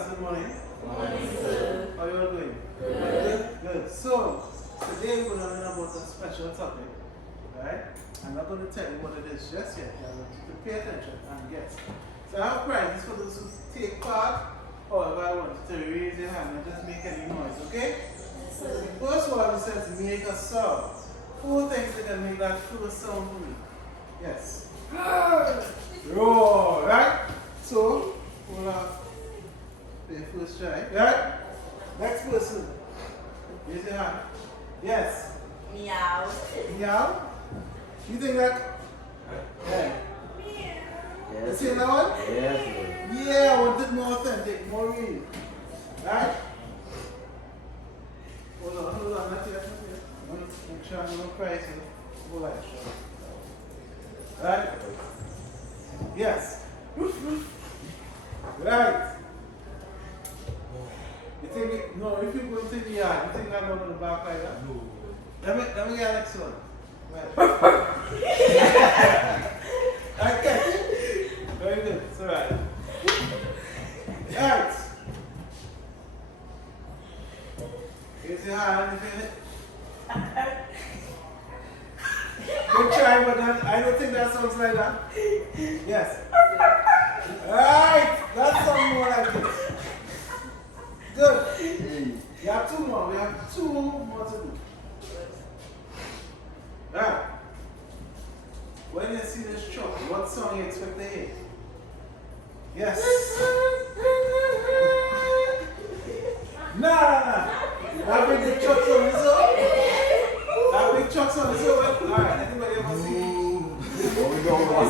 class, good morning. Morning, sir. How are you all doing? Good. Good. So, today we're going to learn about a special topic, right? I'm not going to tell you what it is just yet. I want you to pay attention and guess. So, I have prizes for those who take part. However, I want you to raise your hand and just make any noise, okay? So, the first one says make a sound. Who thinks they can make that first sound for me? Yes. Roar, right? So, hold on. The first try, right? Next person. Raise your hand. Yes. Meow. Meow. You think that? Yeah. You see that one? Yes. Yeah, I want it more authentic, more real. Right? Hold on, not yet, not yet. Make sure I'm not crazy. Hold on. Right? Yes. Right. You think it, no, if you go into the yard, you think I'm not going to back like that? No. Let me get the next one. Right. Okay. Very good. It's alright. Right. Raise your hand if you good try, but I don't think that sounds like that. Yes. Right. That sounds more like this. Good. You have two more. We have two more to do. Right. When you see this truck, what song you expect to hear? Yes. No. That big truck song is up. That big truck song is up. Alright, anybody ever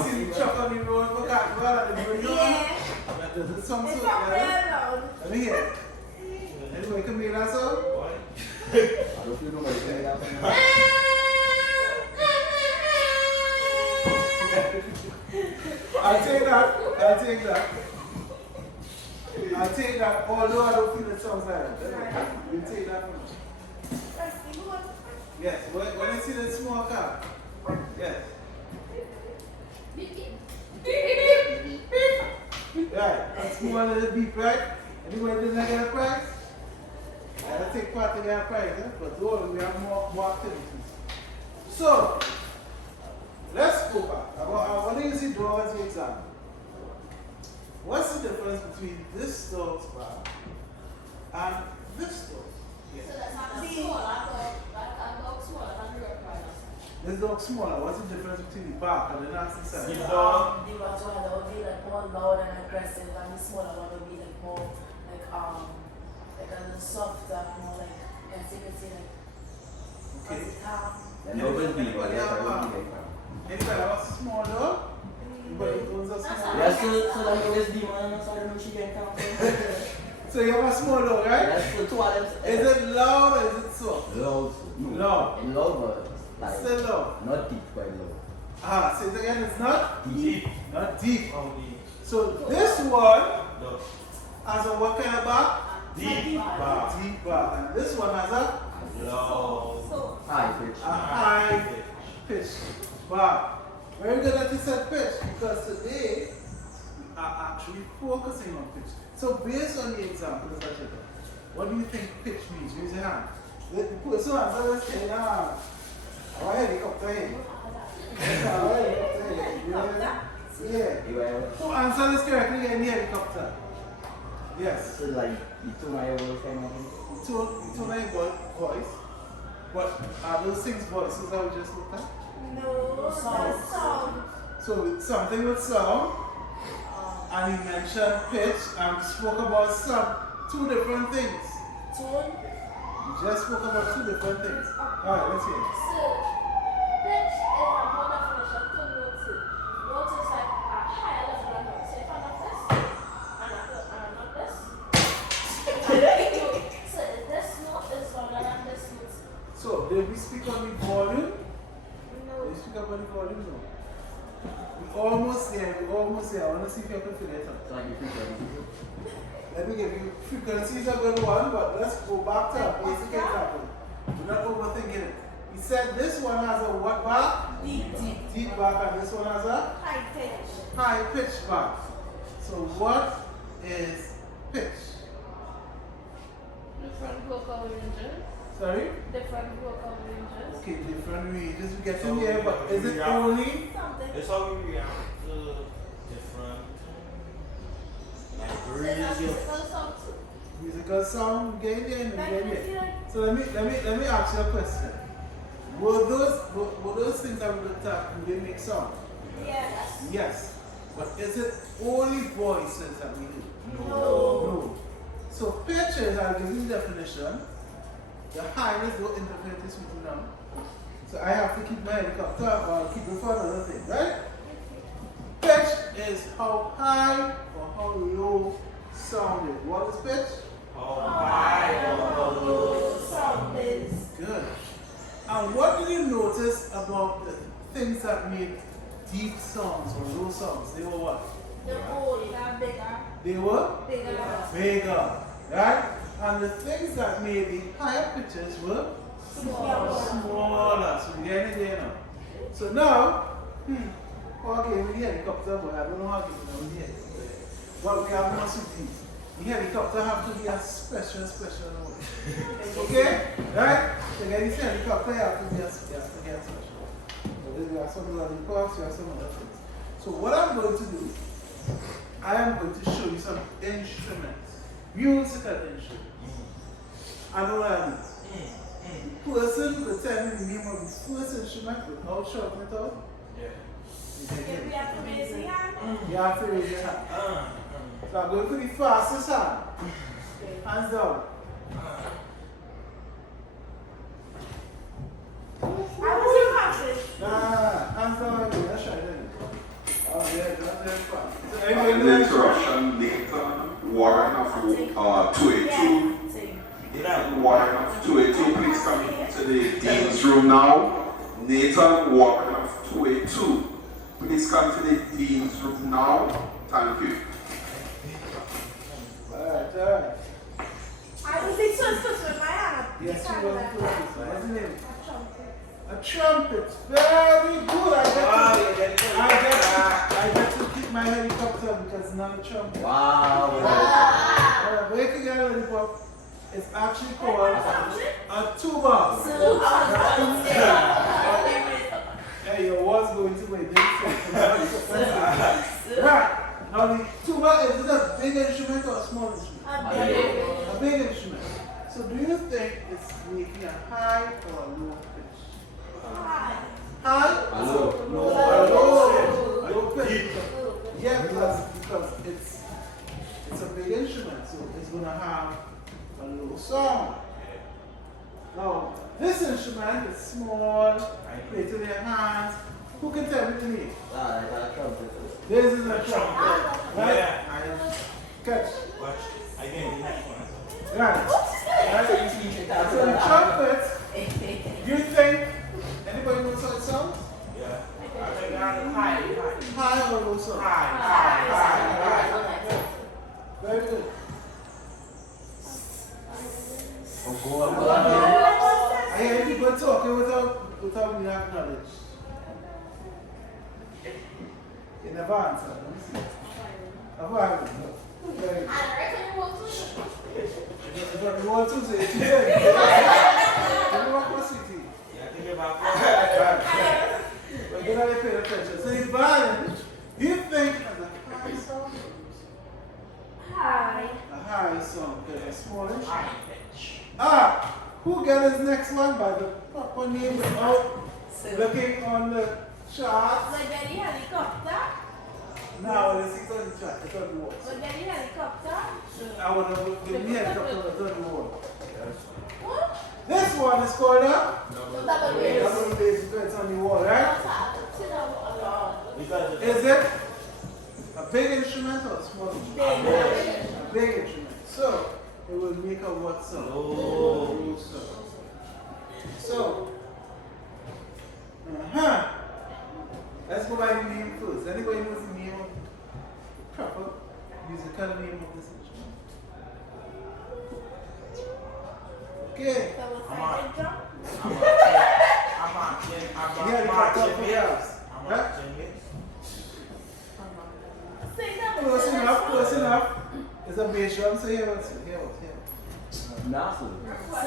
see the truck on the road for Catwell and the radio? That does the song so yeah? Let me hear it. Anybody can make that song? I don't feel nobody saying that. I'll take that. I'll take that. I'll take that. Although I don't feel it sounds like that. You take that from me. Yes. When you see the small car. Yes. Right. A small little beep, right? Anybody didn't get a prize? I'll take part in that prize, eh? But don't worry, we have more activities. So, let's go back. I want to use the dog as the example. What's the difference between this dog's bar and this dog? Yeah. So that's not smaller, that dog smaller than the Rottweiler. This dog smaller. What's the difference between the bark and the nasty side? The Rottweiler would be like more loud and aggressive, and the smaller one would be like more like a little softer, more like Okay. calm. Anybody have a small dog? Anybody owns a small dog? Yes, so that always demon, so I don't know she can come. So you have a small dog, right? Yes, so two of them. Is it loud or is it soft? Loud. Loud. And loud, but like, Still loud. not deep, quite loud. Ah, say it again, it's not Deep. Not deep. So this one has a what kind of bar? Deep bar. Deep bar. And this one has a High pitch. high pitch bar. Very good that you said pitch, because today we are actually focusing on pitch. So based on the examples that you got, what do you think pitch means? Raise your hand. The person answer this thing, our helicopter here. Our helicopter here. Yeah. Who answer this correctly in the helicopter? Yes. So like, you two my old kind of thing. Two nine voice. But are those things voices that we just looked at? No, sound. So with something with sound, and he mentioned pitch, and spoke about two different things. Tone. You just spoke about two different things. Alright, let's hear it. So, pitch is a more definition to note. Note is like a higher level of note. So if I'm not this, and I'm not this. So this note is louder than this note. So, did we speak on the volume? Did we speak about the volume? No. We're almost there, I want to see if you can figure it out. So like, you feel Let me give you frequencies are good one, but let's go back to a basic example. We're not overthinking it. He said this one has a what bar? Deep bar, and this one has a High pitch. high pitch bar. So what is pitch? Different vocal ranges. Sorry? Different vocal ranges. Okay, different ranges we get in there, but is it only? Something. It's how we react to different like So that's radio. musical song too. Musical song, get in there, and Like, get in you there. feel like So let me ask you a question. Were those things that we looked at, do they make sound? yes. Yes. But is it only voices that we do? No. No. So pitches, I'll give you the definition. The highness don't interfere with you now. So I have to keep my helicopter or I'll keep it for another thing, right? Pitch is how high or how low sound is. What is pitch? How high or how low. Sound is. Good. And what did you notice about the things that made deep songs or low songs? They were what? The older, bigger, They were bigger. bigger, right? And the things that made the higher pitches were smaller. So we get it there now. So now, okay, we helicopter, but I don't know how to get down here. But we have muscle teeth. The helicopter have to be a special noise. Okay? Right? To get this helicopter, you have to be a special. So we have some other parts, we have some other things. So what I'm going to do, I am going to show you some instruments. Musical instruments. I know what I mean. The person will tell me the name of his first instrument without shouting it out. Yeah. You can get If we it. have to raise the hand. You have to raise your hand. So I'm going for the fastest hand. Hands down. I was fastest. Nah, hands down again. Let's try that. Oh, yeah, that's very fast. So The anyway, no interruption, Nathan Warren of 282. Yeah, same. Yeah. Warren of 282, please come to the Dean's room now. Nathan Warren of 282, please come to the Dean's room now. Thank you. Alright. I was the first with my hand. Yes, you will. What's the name? A trumpet. A trumpet. Very good. I get to keep my helicopter because it's not a trumpet. Wow. Where can you get a lollipop? It's actually called a tuba. Hey, your was going to wait. Right. Now, the tuba is it a big instrument or a small instrument? A big instrument. So, do you think it's making a high or a low pitch? High? Low. Low pitch. Yeah, because it's a big instrument, so it's going to have a low sound. Now, this instrument is small, play it in your hands. Who can tell me the name? Ah, I got a trumpet. This is a trumpet. Right? Yeah. Catch. Watch. Again, the next one. Right. So the trumpet, you think, anybody knows how it sounds? Yeah. I think I'm high. High or low sound? High. Very good. Oh, I hear people talking without me acknowledge. In advance, let me see. Advance. Very good. If you want to say it, you say it. You want to see it. Yeah, I think about We're going to pay attention. So the violin, do you think as a high sound? hi. A high sound, because a small instrument. high pitch. Ah, who got his next one by the proper name without looking on the chart? Was there the helicopter? Now, let's see on the chart. It's on the wall. Was there the helicopter? I would have given me a couple of the wall. What? This one is called a Double bass. double bass because it's on the wall, right? Because Is it a big instrument or a small instrument? A big instrument. So, it will make a what sound? Oh. Sound. So, let's go by the name first. Anybody knows the name of the proper musical name of this instrument? Okay. That was Come on. like a drum. I'm marching. Yeah, the proper players. Right? Sing that Close enough, close enough. It's a bass drum, so here what's here. Nasu. But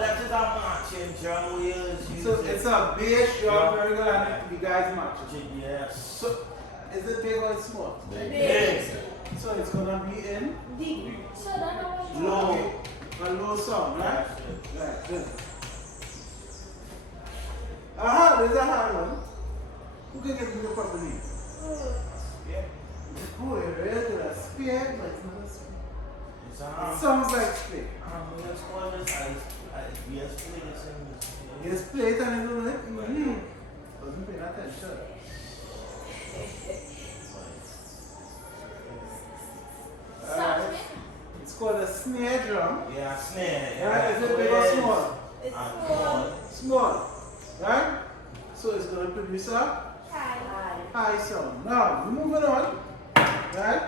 that is a marching drum we use. So it's a bass drum, very good, and you guys match it. Yes. So, is it big or small? Big. So it's gonna be in So then I want to Low. a low sound, right? Right, good. Aha, there's a hard one. Who can give me the proper name? Yeah. Oh, it really good. A spear, but it's not a spear. It's It a sounds like spear. let's call this yes, please. Yes, play it and you do it. Wasn't paying attention. Alright. It's called a snare drum. Yeah, snare. Right? Is it big or small? It's And small. Small. Right? So it's going to produce a High. high sound. Now, we're moving on. Right?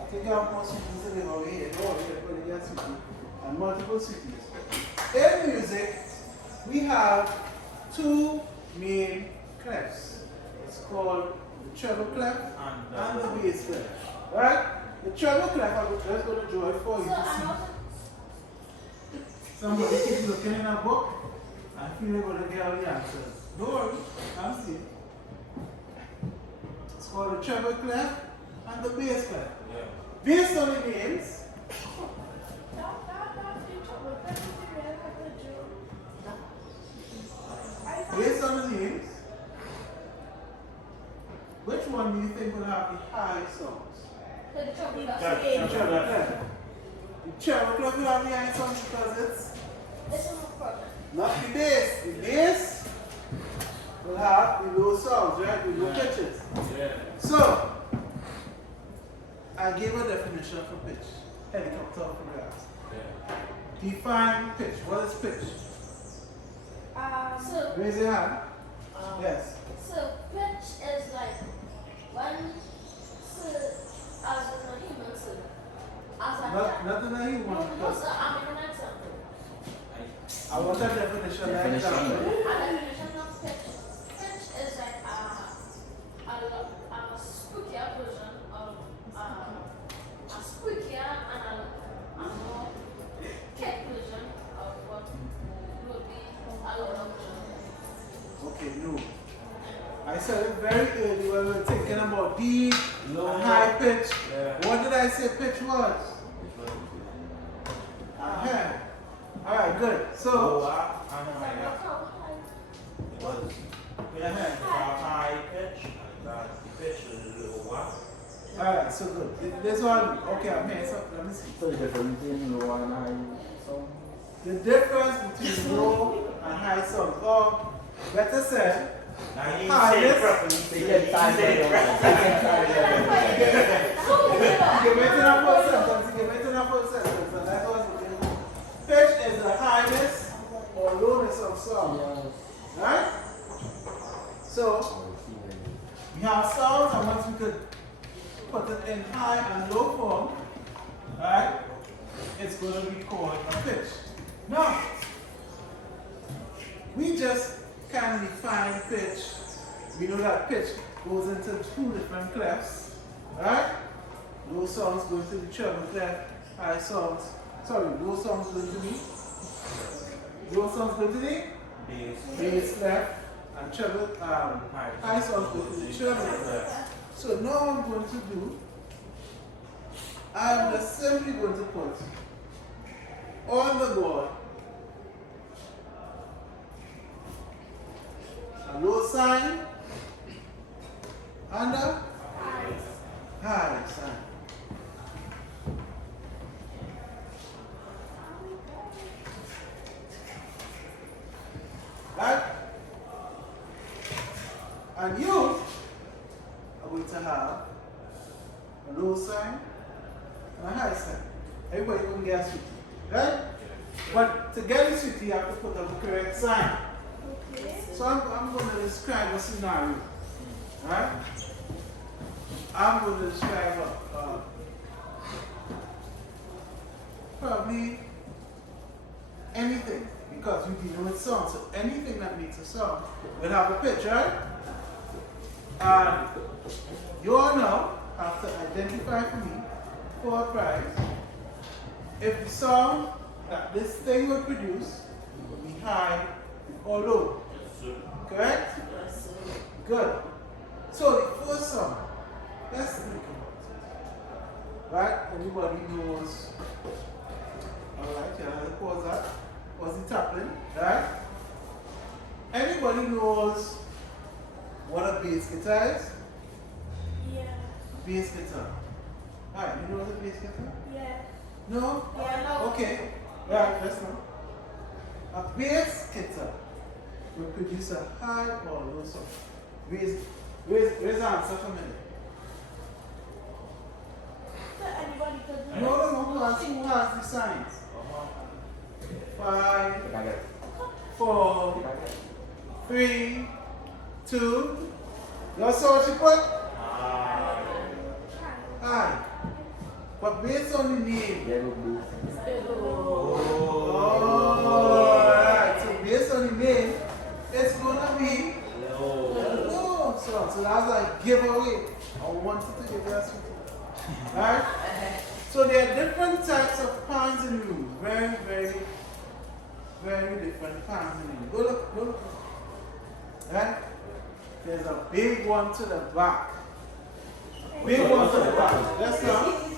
I think I have more cities to live over here. Oh, here, but you got city. And multiple cities. In music, we have two main clefs. It's called the treble clef and the bass clef. Right? The treble clef, I'm just going to draw it for you So to I'm see. not. Somebody keep looking in a book and feel they're going to get all the answers. Don't worry, I'm seeing. It's called the treble clef and the bass clef. Yeah. Based on the names, based on the names, which one do you think will have the high songs? The treble clef. The treble clef will have the high songs because it's not the bass. The bass will have the low sounds, right? The low pitches. Yeah. So, I gave a definition for pitch. Helicopter for grass. Define pitch. What is pitch? Raise your hand. Yes. So pitch is like when as in a human soul. As a Nothing that you no, want. no, Because sir, I mean an example. I want a definition like Definition. that. A definition of pitch. Pitch is like a spookier version of a spookier and a more kick version of what would be a lower version. Okay, no. I said it very early when we were thinking about deep, Low. high pitch. Yeah. What did I say pitch was? Alright, good. So, High pitch. That pitch is lower. alright, so good. This one, okay, I'm here. So, let me see. So the difference between low and high sound? The difference between low and high songs, or better said, Now you High, say yes. properly. They get tired of it. give it in a full sentence, and that was it. Pitch is the highness or lowness of song, right? So, we have sounds, and once we could put it in high and low form, right, it's going to be called a pitch. Now, we just can define pitch. We know that pitch goes into two different clefs, right? Low songs go into the treble clef, high songs, low songs go into the bass clef, and treble, high songs go into the treble clef. So now what I'm going to do, I'm just simply going to put on the board a low sign and a high sign. Right? And you are going to have a low sign and a high sign. Everybody can get a sweetie, right? But to get a sweetie, you have to put up the correct sign. So I'm going to describe a scenario, right? I'm going to describe probably anything, because we're dealing with sound. So anything that makes a sound will have a pitch, right? And you all now have to identify for me for a prize if the sound that this thing will produce will be high or low. Yes, sir. Correct? Yes, sir. Good. So the first sound, let's think about it. Right? Everybody knows. Alright, yeah, let's pause that. Pause the tapping, right? Everybody knows what a bass guitar is? Yeah. Bass guitar. Alright, you know what a bass guitar? Yeah. No? Yeah, no. Okay. Right, let's know. A bass guitar will produce a high or low sound. Raise the answer for a minute. So anybody could do No, who has the signs? 5, 4, 3, 2. You saw what she put? High. But based on the name. Yellow bass. Alright, so based on the name, it's gonna be Hello. low sound. So that's like giveaway. I wanted to give that something. Alright? So there are different types of pans in the room. Very, very, very different pans in the room. Go look, go look. Right? There's a big one to the back. Big one to the back. Let's go.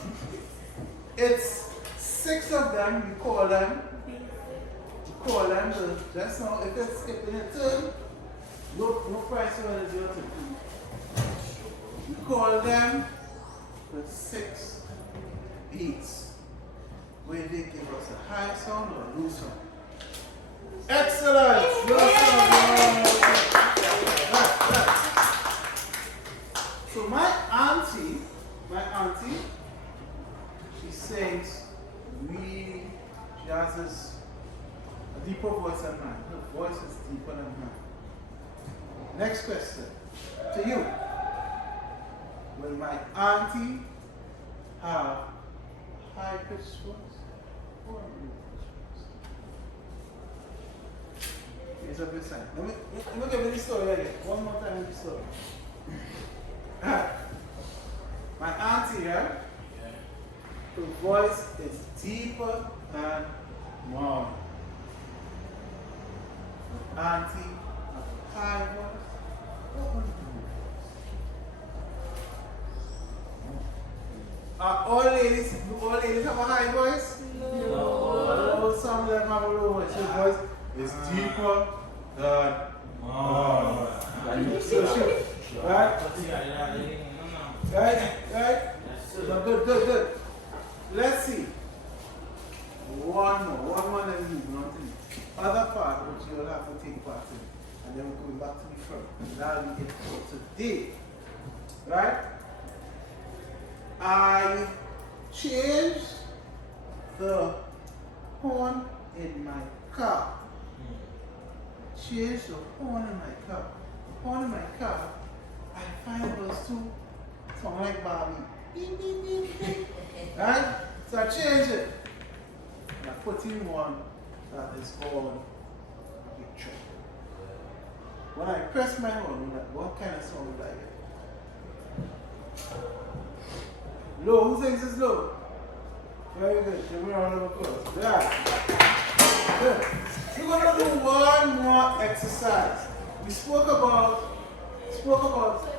It's 6 of them. You call them. You call them. Just now, if it's skipping a turn, no price when it's your turn. You call them the 6 beats where they give us a high sound or a low sound. Excellent! Low sound. Right. So my auntie, she sings really, she has this a deeper voice than mine. Her voice is deeper than mine. Next question to you. Will my auntie have high pitched voice or a low pitched voice? Here's a good sign. Let me give you the story again. One more time in the story. My auntie, right? Her voice is deeper than mine. My auntie has a high voice. What would you do? All ladies have a high voice? No. Some of them have a low voice. Her voice is deeper than mine. So she, right? Right? So good. Let's see. One more, then we move on to the other part which you'll have to take part in. And then we're going back to the front. And that'll be it for today. Right? I changed the horn in my car. Changed the horn in my car. The horn in my car, I find those two sound like Barbie. Beep, beep, beep, beep. Right? So I changed it. And I put in one that is called picture. When I press my horn, what kind of sound would I get? Low. Who thinks it's low? Very good. Give me a round of applause. Yeah. Good. We're going to do one more exercise. We spoke about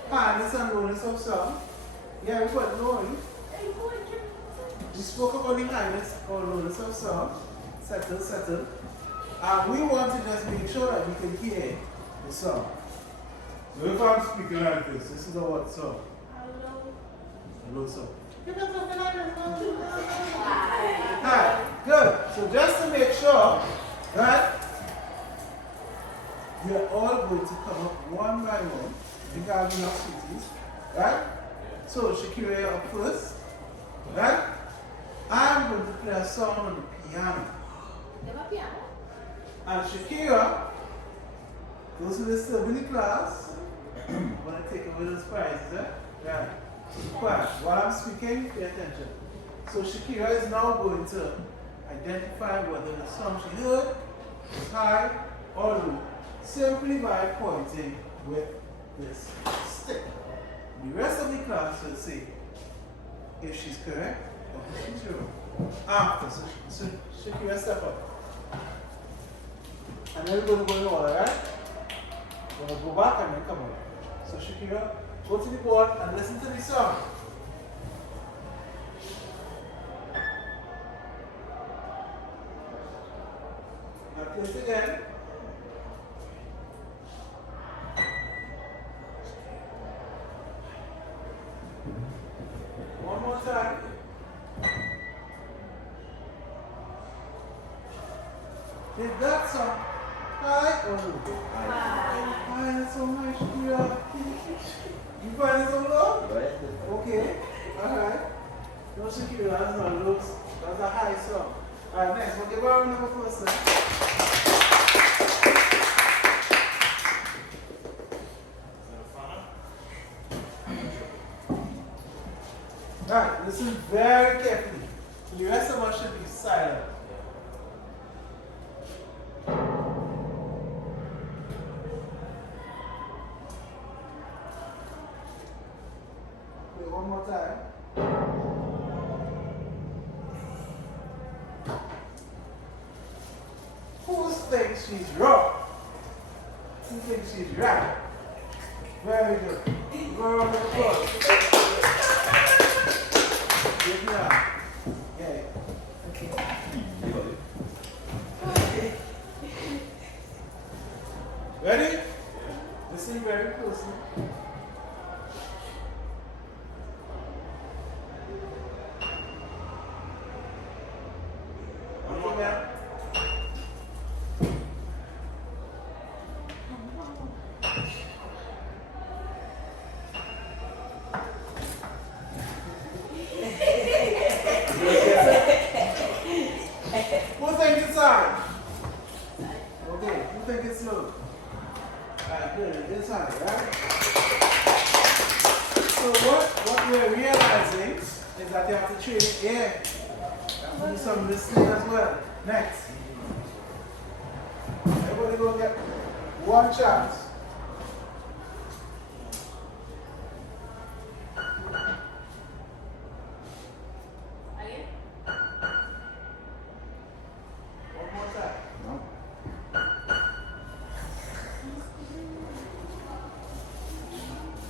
highness and lowness of sound. Yeah, everybody knowing. We spoke about the highness or lowness of sound. Settle. We want to just make sure that we can hear the sound. So if I'm speaking like this is a what sound? A low sound. Alright, good. So just to make sure that we are all going to come up one by one regarding our cities, right? So Shakira, you're up first, right? I'm going to play a song on the piano. And Shakira, those who listen in the class, want to take away those prizes, eh? Right. Quiet. While I'm speaking, pay attention. So Shakira is now going to identify whether the song she heard is high or low, simply by pointing with this stick. The rest of the class will say if she's correct After, so Shakira step up. And then we're going to go in order, right? We're going to go back and then come on. So Shakira, go to the board and listen to the song. Now play it again. One more time. Is that song high or low? High, that's so nice. You find it so low? Okay. Alright. No Shakira, that's not low. That's a high song. Alright, next. We'll give her another person. Alright, listen very carefully. The rest of us should be silent. Wait, one more time. Who thinks she's wrong? Who thinks she's right? Very good. Round of applause. Good job. Yeah. Okay. Ready? Listen very closely. Okay, now. Who thinks it's high? Okay, who thinks it's low? Alright, good. It's high, right? So what we're realizing is that you have to train it here. Do some listening as well. Next. Everybody go get one chance. Again? One more time.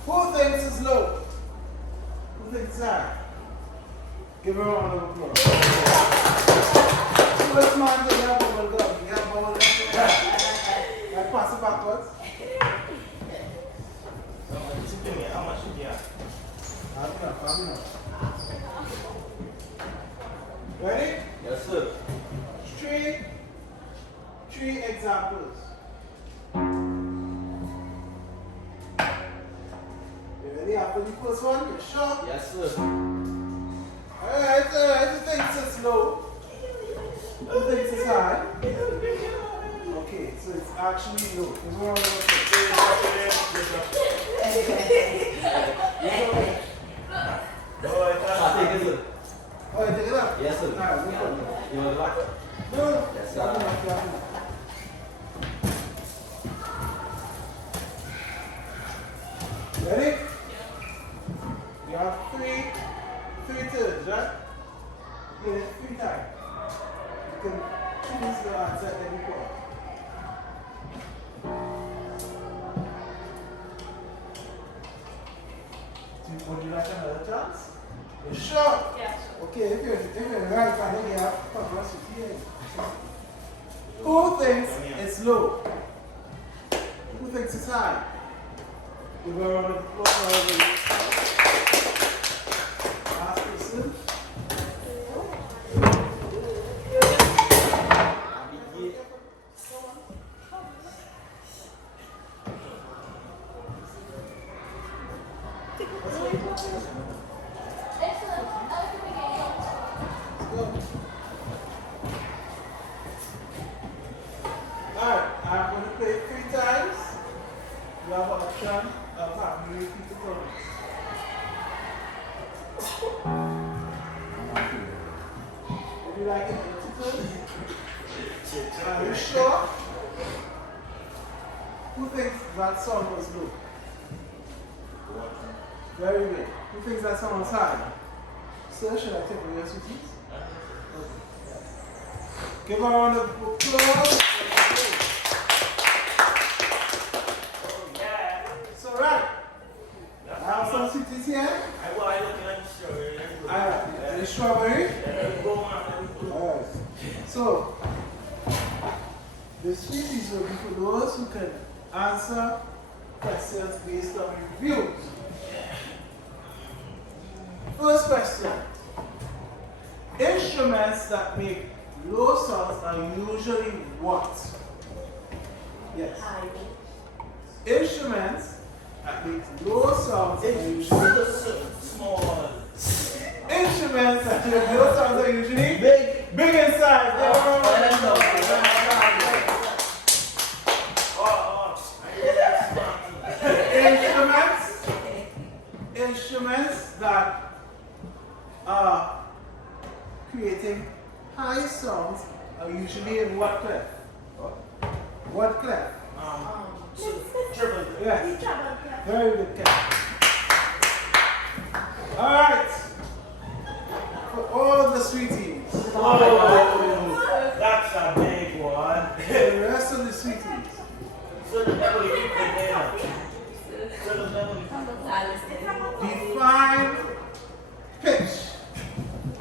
Who thinks it's low? Who thinks it's high? Give her a round of applause. First man to have bubble gum. You have bubble gum. Like pass it backwards. How much you get? Have enough. Ready? Yes, sir. Three examples. You ready? After the first one, you're sure? Yes, sir. Alright. Who thinks it's low? Who thinks it's high? Okay, so it's actually low. It's one of those. Take it, sir. Alright, take it up. Yes, sir. Alright, no problem. You want to lock? No. Yes, sir. You have enough. Ready? You have three turns, right? You get it 3 times. You can choose your answer at any point. Would you like another chance? You sure? Yes. Okay, if you're right, I think you have to cross it here. Who thinks it's low? Who thinks it's high? Give her a round of applause. Last person. Excellent. Alright, I'm going to play it 3 times. You have an option of having me repeat the chorus. Would you like it to Are you sure? Who thinks that song was low? Very good. Who thinks that song was high? Sir, should I take away your sweeties? Give her a round of applause. Yeah. It's alright. I have some sweeties here. I looking at the strawberry. Alright, the strawberry. Alright. So, the sweeties will be for those who can answer questions based on reviews. First question. Instruments that make low sounds are usually what? Yes. High. Instruments that make low sounds are usually Small. instruments that make low sounds are usually Big. big in size. Instruments that are creating high sounds are usually in what clef? What clef? Triple. Yes. Trouble. Very good catch. Alright. For all the sweeties, Oh, that's a big one. the rest of the sweeties, So the devil keep the there. So the devil define pitch.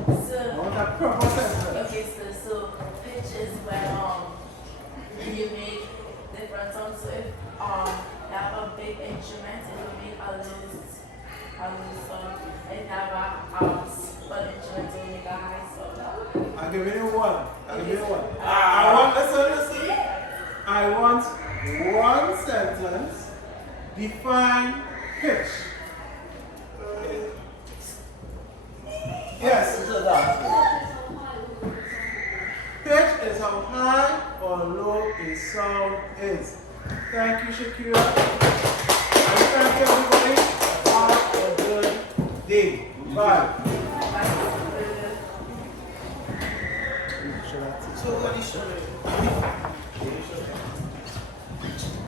So, What a proper sentence. okay, so pitch is when you make different sounds. So if you have a big instrument, it will make a low sound. And if you have a small instrument, it will make a high sound. I'll give you one. I'll give you one. I want, listen. I want one sentence. Define pitch. Yes. This is that. Pitch is how high or low a sound is. Thank you, Shakira. And thank you, everybody. Have a good day. Bye. Like, Should I teach? So what is